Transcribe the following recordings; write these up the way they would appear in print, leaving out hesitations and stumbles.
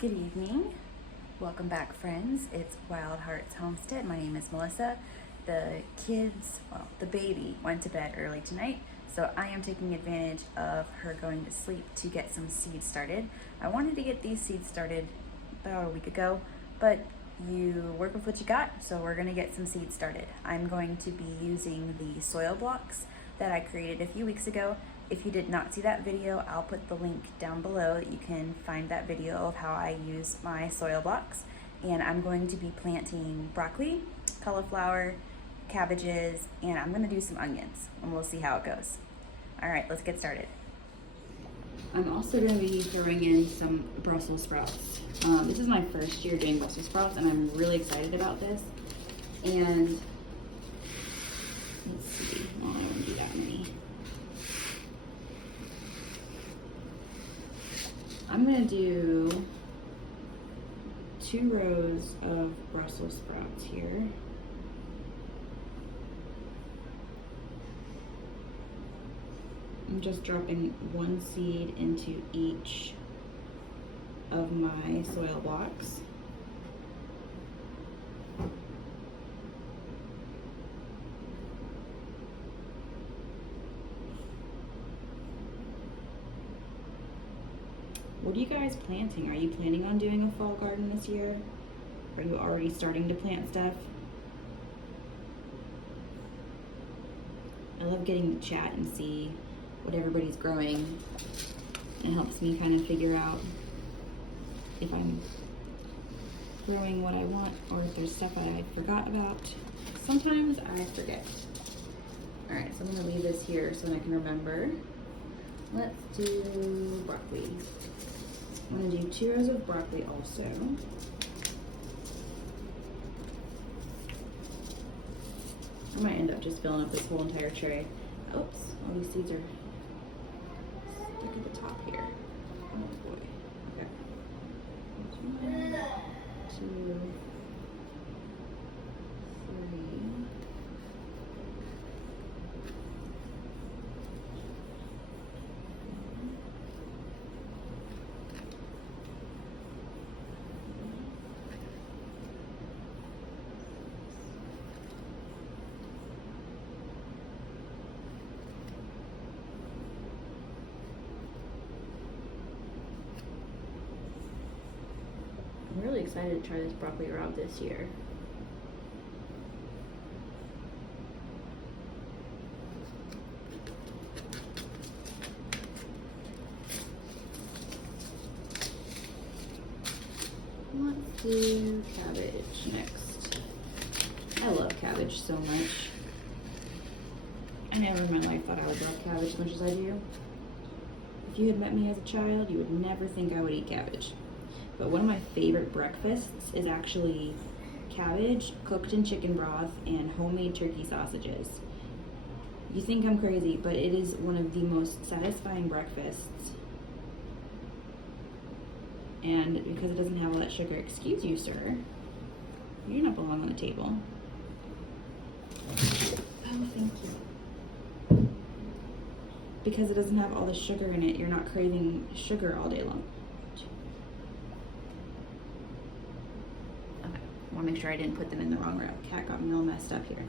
Good evening. Welcome back, friends. It's Wild Hearts Homestead. My name is Melissa. The kids, well, the baby went to bed early tonight, so I am taking advantage of her going to sleep to get some seeds started. I wanted to get these seeds started about a week ago, but you work with what you got, so we're going to get some seeds started. I'm going to be using the soil blocks that I created a few weeks ago. If you did not see that video, I'll put the link down below that you can find that video of how I use my soil blocks. And I'm going to be planting broccoli, cauliflower, cabbages, and I'm gonna do some onions, and we'll see how it goes. All right, let's get started. I'm also going to be throwing in some Brussels sprouts. This is my first year doing Brussels sprouts, and I'm really excited about this. And let's see, well, I don't want to do that many. I'm going to do 2 rows of Brussels sprouts here. I'm just dropping 1 seed into each of my soil blocks. What are you guys planting? Are you planning on doing a fall garden this year? Are you already starting to plant stuff? I love getting to chat and see what everybody's growing. It helps me kind of figure out if I'm growing what I want or if there's stuff I forgot about. Sometimes I forget. All right, so I'm gonna leave this here so I can remember. Let's do broccoli. I'm gonna do 2 rows of broccoli also. I might end up just filling up this whole entire tray. Oops, all these seeds are stuck at the top here. Oh boy. Okay. 1, 2, 3. I'm really excited to try this broccoli rabe this year. Let's do cabbage next. I love cabbage so much. I never in my life thought I would love cabbage as much as I do. If you had met me as a child, you would never think I would eat cabbage. But one of my favorite breakfasts is actually cabbage cooked in chicken broth and homemade turkey sausages. You think I'm crazy, but it is one of the most satisfying breakfasts. And because it doesn't have all that sugar, excuse you, sir, you do not belong on the table. Oh, thank you. Because it doesn't have all the sugar in it, you're not craving sugar all day long. I want to make sure I didn't put them in the wrong row. Cat got me all messed up here.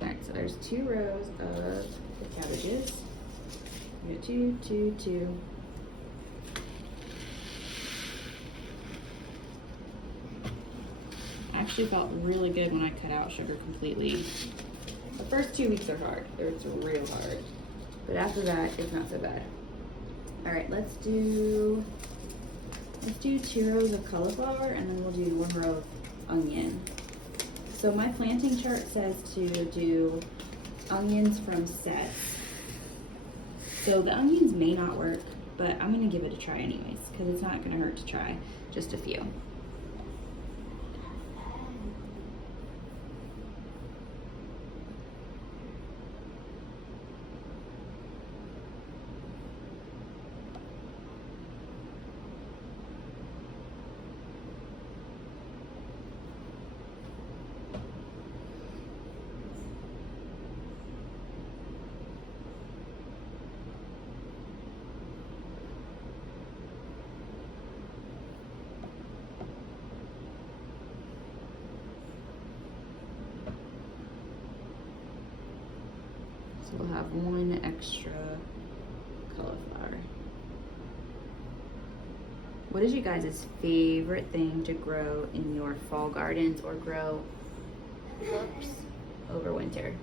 Alright, so there's 2 rows of the cabbages. We got 2, 2, 2. I actually felt really good when I cut out sugar completely. The first 2 weeks are hard. It's real hard. But after that, it's not so bad. All right, let's do 2 rows of cauliflower, and then we'll do 1 row of onion. So my planting chart says to do onions from sets. So the onions may not work, but I'm gonna give it a try anyways, because it's not gonna hurt to try just a few. So we'll have one extra cauliflower. What is you guys' favorite thing to grow in your fall gardens or grow over winter?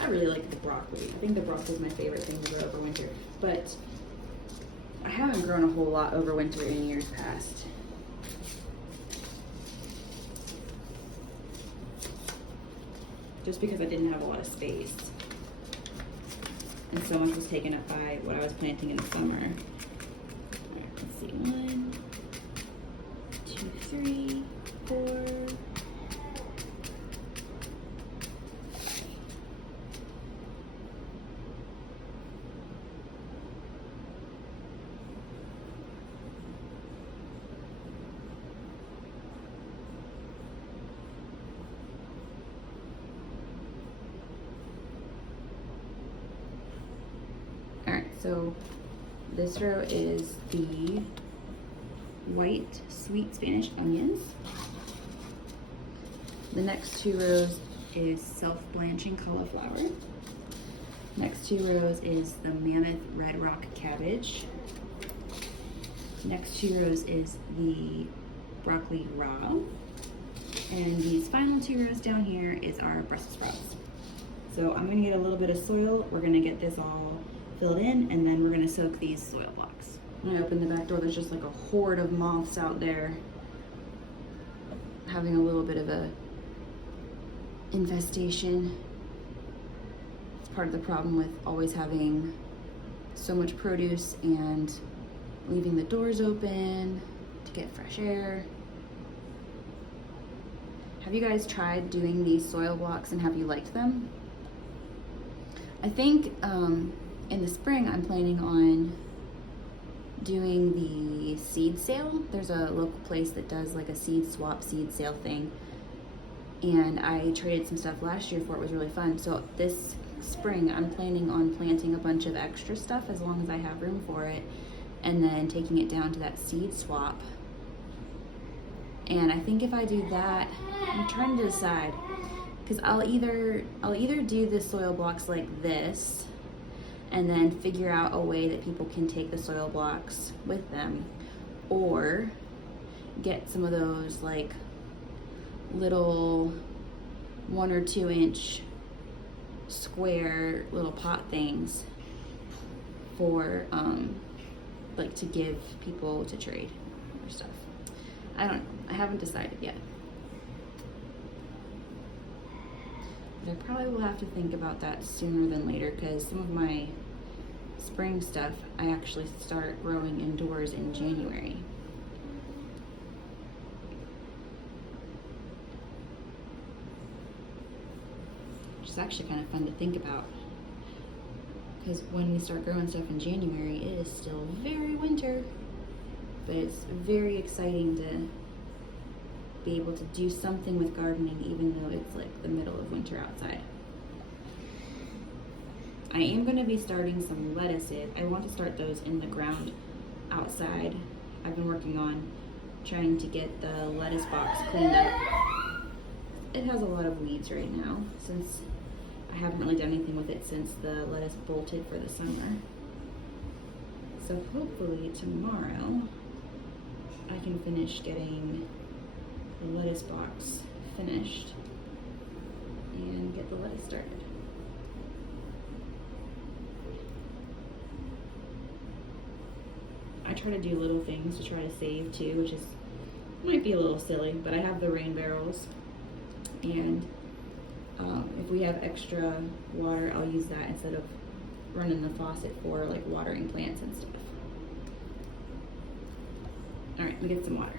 I really like the broccoli. I think the broccoli is my favorite thing to grow over winter, but I haven't grown a whole lot over winter in years past. Just because I didn't have a lot of space. And so much was taken up by what I was planting in the summer. All right, let's see. 1, 2, 3, 4. So this row is the white sweet Spanish onions. The next 2 rows is self-blanching cauliflower. Next 2 rows is the mammoth red rock cabbage. Next 2 rows is the broccoli raw. And these final 2 rows down here is our Brussels sprouts. So I'm gonna get a little bit of soil. We're gonna get this all filled in, and then we're gonna soak these soil blocks. When I open the back door, there's just like a horde of moths out there having a little bit of a infestation. It's part of the problem with always having so much produce and leaving the doors open to get fresh air. Have you guys tried doing these soil blocks and have you liked them? I think in the spring, I'm planning on doing the seed sale. There's a local place that does like a seed swap, seed sale thing. And I traded some stuff last year for it. It was really fun. So this spring, I'm planning on planting a bunch of extra stuff as long as I have room for it. And then taking it down to that seed swap. And I think if I do that, I'm trying to decide. Because I'll either do the soil blocks like this, and then figure out a way that people can take the soil blocks with them, or get some of those like little 1 or 2 inch square little pot things for like to give people to trade or stuff. I don't know. I haven't decided yet. But I probably will have to think about that sooner than later, because some of my spring stuff I actually start growing indoors in January. Which is actually kind of fun to think about, because when we start growing stuff in January, it is still very winter, but it's very exciting to be able to do something with gardening even though it's like the middle of winter outside. I am going to be starting some lettuces. I want to start those in the ground outside. I've been working on trying to get the lettuce box cleaned up. It has a lot of weeds right now since I haven't really done anything with it since the lettuce bolted for the summer. So hopefully tomorrow I can finish getting the lettuce box finished and get the lettuce started. I try to do little things to try to save too, which is might be a little silly, but I have the rain barrels, and if we have extra water, I'll use that instead of running the faucet for like watering plants and stuff. All right, let me get some water.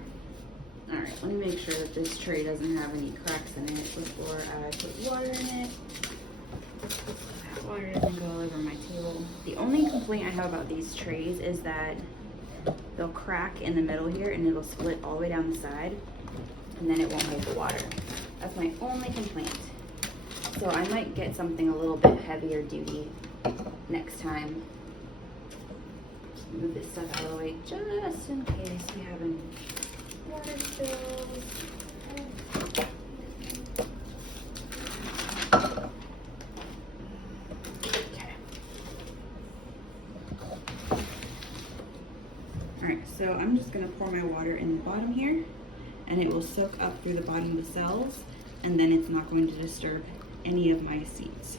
All right, let me make sure that this tray doesn't have any cracks in it before I put water in it. That water doesn't go all over my table. The only complaint I have about these trays is that they'll crack in the middle here and it'll split all the way down the side, and then it won't hold the water. That's my only complaint. So I might get something a little bit heavier duty next time. Just move this stuff out of the way just in case we have any water spills. So I'm just gonna pour my water in the bottom here, and it will soak up through the bottom of the cells, and then it's not going to disturb any of my seeds.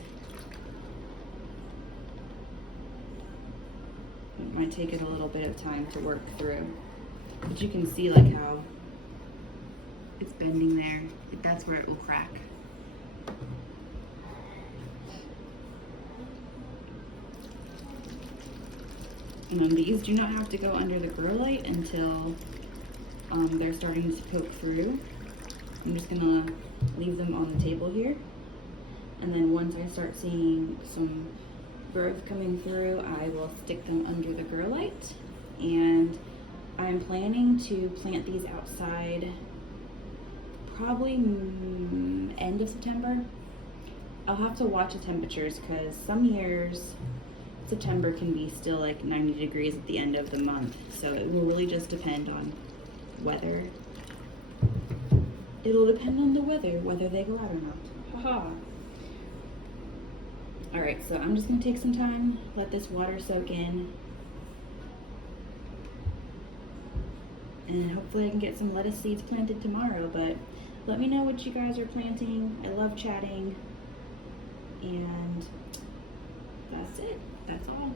It might take it a little bit of time to work through, but you can see like how it's bending there. That's where it will crack. And then these do not have to go under the grow light until they're starting to poke through. I'm just gonna leave them on the table here. And then once I start seeing some growth coming through, I will stick them under the grow light. And I'm planning to plant these outside probably end of September. I'll have to watch the temperatures because some years September can be still like 90 degrees at the end of the month. So it will really just depend on weather. It'll depend on the weather, whether they go out or not. Haha. All right, so I'm just gonna take some time, let this water soak in. And hopefully I can get some lettuce seeds planted tomorrow, but let me know what you guys are planting. I love chatting. And that's it. That's all.